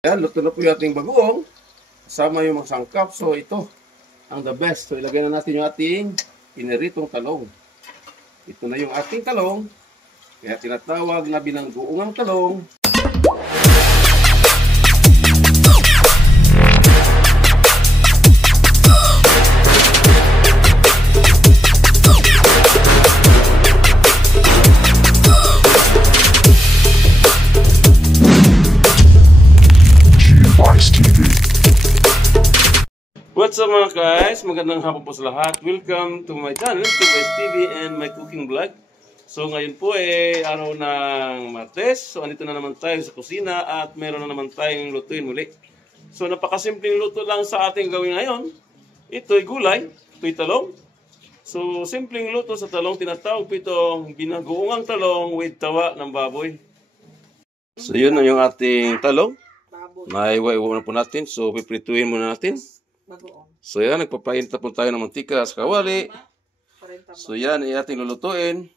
Yan, luto na po yung ating bagoong. Kasama yung mga sangkap. So ito, ang the best. So ilagay na natin yung ating piniritong talong. Ito na yung ating talong. Kaya tinatawag na binangguungang talong. What's up mga guys? Magandang hapon po sa lahat. Welcome to my channel, Vice TV and my cooking vlog. So ngayon po araw ng Martes. So andito na naman tayo sa kusina at meron na naman tayong lutuin muli. So napakasimpleng luto lang sa ating gawin ngayon. Ito'y gulay, ito'y talong. So simpleng luto sa talong, tinatawag po itong binagoongang talong with tawa ng baboy. So yun na yung ating talong. Naiwa-iwa na po natin. So piprituin muna natin. So yan, nagpapainit na po tayo ng mantika sa kawali. So yan, ating lulutuin.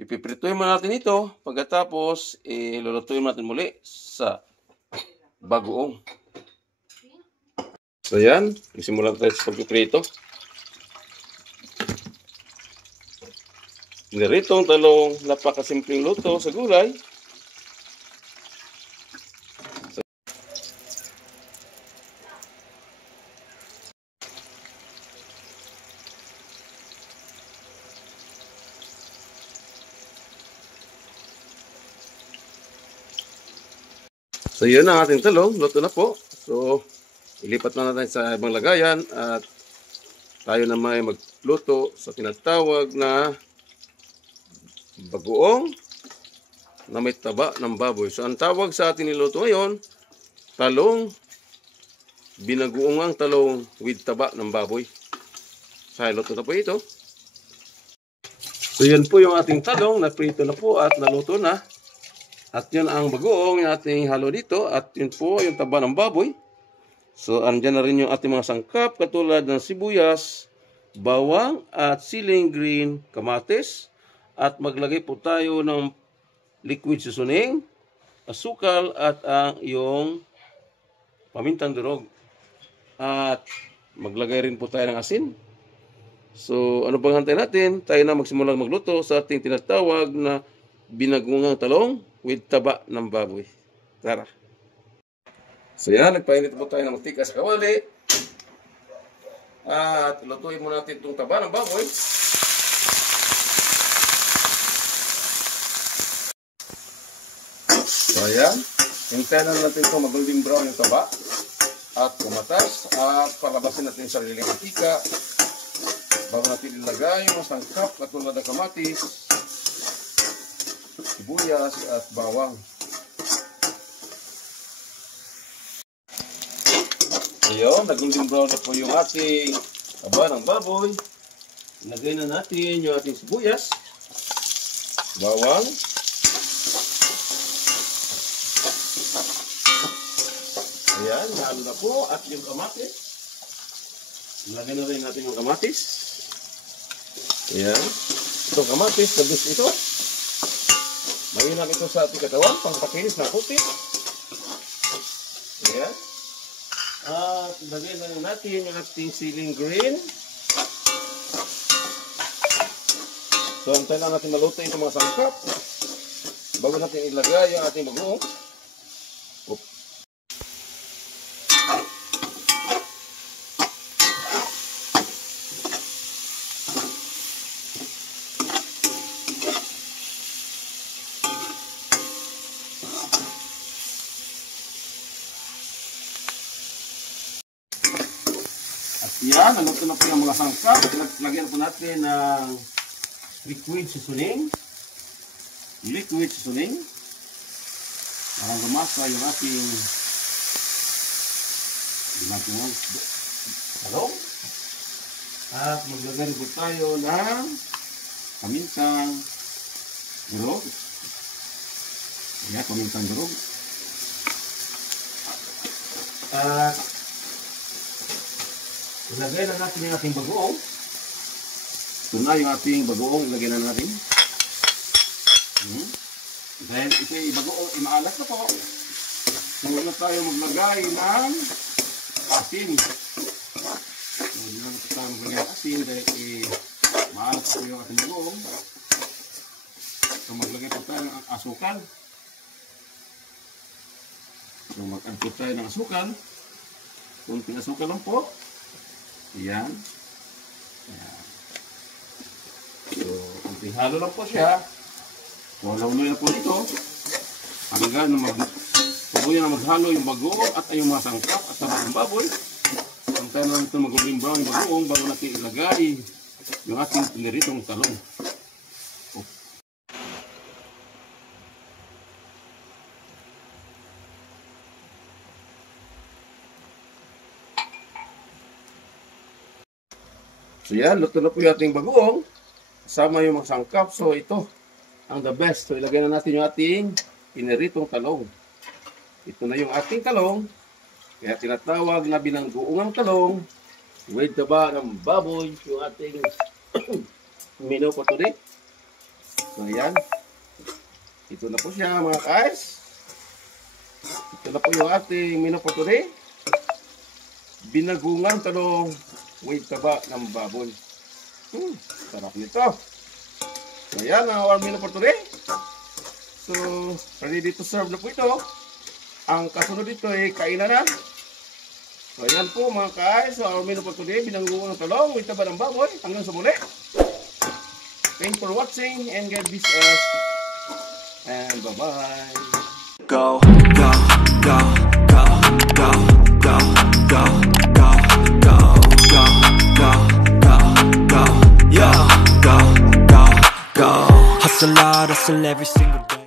Ipiprituin mo natin ito. Pagkatapos, lulutuin natin muli sa bagoong. So yan, isimulan tayo sa pagpiprito. Niritong talong, napakasimpleng luto sa gulay. So yun ang ating talong, luto na po. So ilipat na natin sa ibang lagayan at tayo na may magluto sa tinatawag na bagoong na may taba ng baboy. So ang tawag sa ating niluto ngayon, talong, binagoongang talong with taba ng baboy. So luto na po ito. So yun po yung ating talong, naprito na po at naluto na. At yun ang bagoong yung ating halo dito. At yun po yung taba ng baboy. So andyan na rin yung ating mga sangkap katulad ng sibuyas, bawang at siling green, kamatis. At maglagay po tayo ng liquid seasoning, asukal at ang iyong pamintang durog. At maglagay rin po tayo ng asin. So ano bang hantay natin? Tayo na magsimulang magluto sa ating tinatawag na binagoongang talong with taba ng baboy. Tara. So yan, nagpainit po tayo ng mantika sa kawali. At lutuin mo natin itong taba ng baboy. So yan, hintayin na natin ito mag-golden brown yung taba. At kumatas. At palabasin natin sa sariling mantika. Bago natin ilagay yung sangkap katulad ng kamatis, sibuyas at bawang. Ayun, nag-golden brown na po yung ating taba ng baboy. Ilagay na natin yung ating sibuyas, bawang, ayan, halo na po. At yung kamatis, ilagay na rin natin yung kamatis. Ayan, itong kamatis, nabis ito. Mainam ito sa ating katawan, pangpakinis na puti. Ayan. At lagay na natin yung ating siling green. So, antayin lang natin maluto itong mga sangkap bago natin ilagay ang ating bagoong. Yan, naluto na po yung mga sangkap. Lagyan po natin ng liquid seasoning. Liquid seasoning. Para lumasa yung ating talong. At maglagay po tayo ng pamintang durog. Ayan, pamintang durog. At ilagay na natin yung ating bagoong. Ito na yung ating bagoong. Ilagay na natin. Dahil ito yung bagoong, imaalat na po. So, na tayo maglagay ng asin. So, hindi na tayo maglagay ng asin dahil maalat po yung ating bagoong. So, maglagay po tayo ng asukal. So, mag-add po tayo ng asukal. Kunting asukal lang po. Ayan. Ayan. So, kunting halo lang po siya. Walaw-loy na po ito. Hanggang na patuloy na maghalo yung bagoong at yung mga sangkap at taba ng baboy. Ang tayo naman ito mag-golden brown yung bagoong bago natin ilagay yung ating piniritong talong. So yan, luto na po yung ating bagoong. Kasama yung mga sangkap. So ito, ang the best. So ilagay na natin yung ating piniritong talong. Ito na yung ating talong. Kaya tinatawag na binangguungang talong with taba ng baboy. Yung ating mino for today. So yan. Ito na po siya mga guys. Ito na po yung ating mino for today. Binagungang talong with taba ng baboy. Sarap nito. So yan ang our menu for today. So ready to serve na po ito. Ang kasunod dito ay kainan na. So yan po mga guys. So our menu for today, binangguang ng talong with taba ng baboy. Hanggang sa muli. Thanks for watching and God bless us. And bye-bye. Go, go, go, go, go, go, go, go, go, go, go, go, go, yeah, go, go, go. Hustle hard, hustle every single day.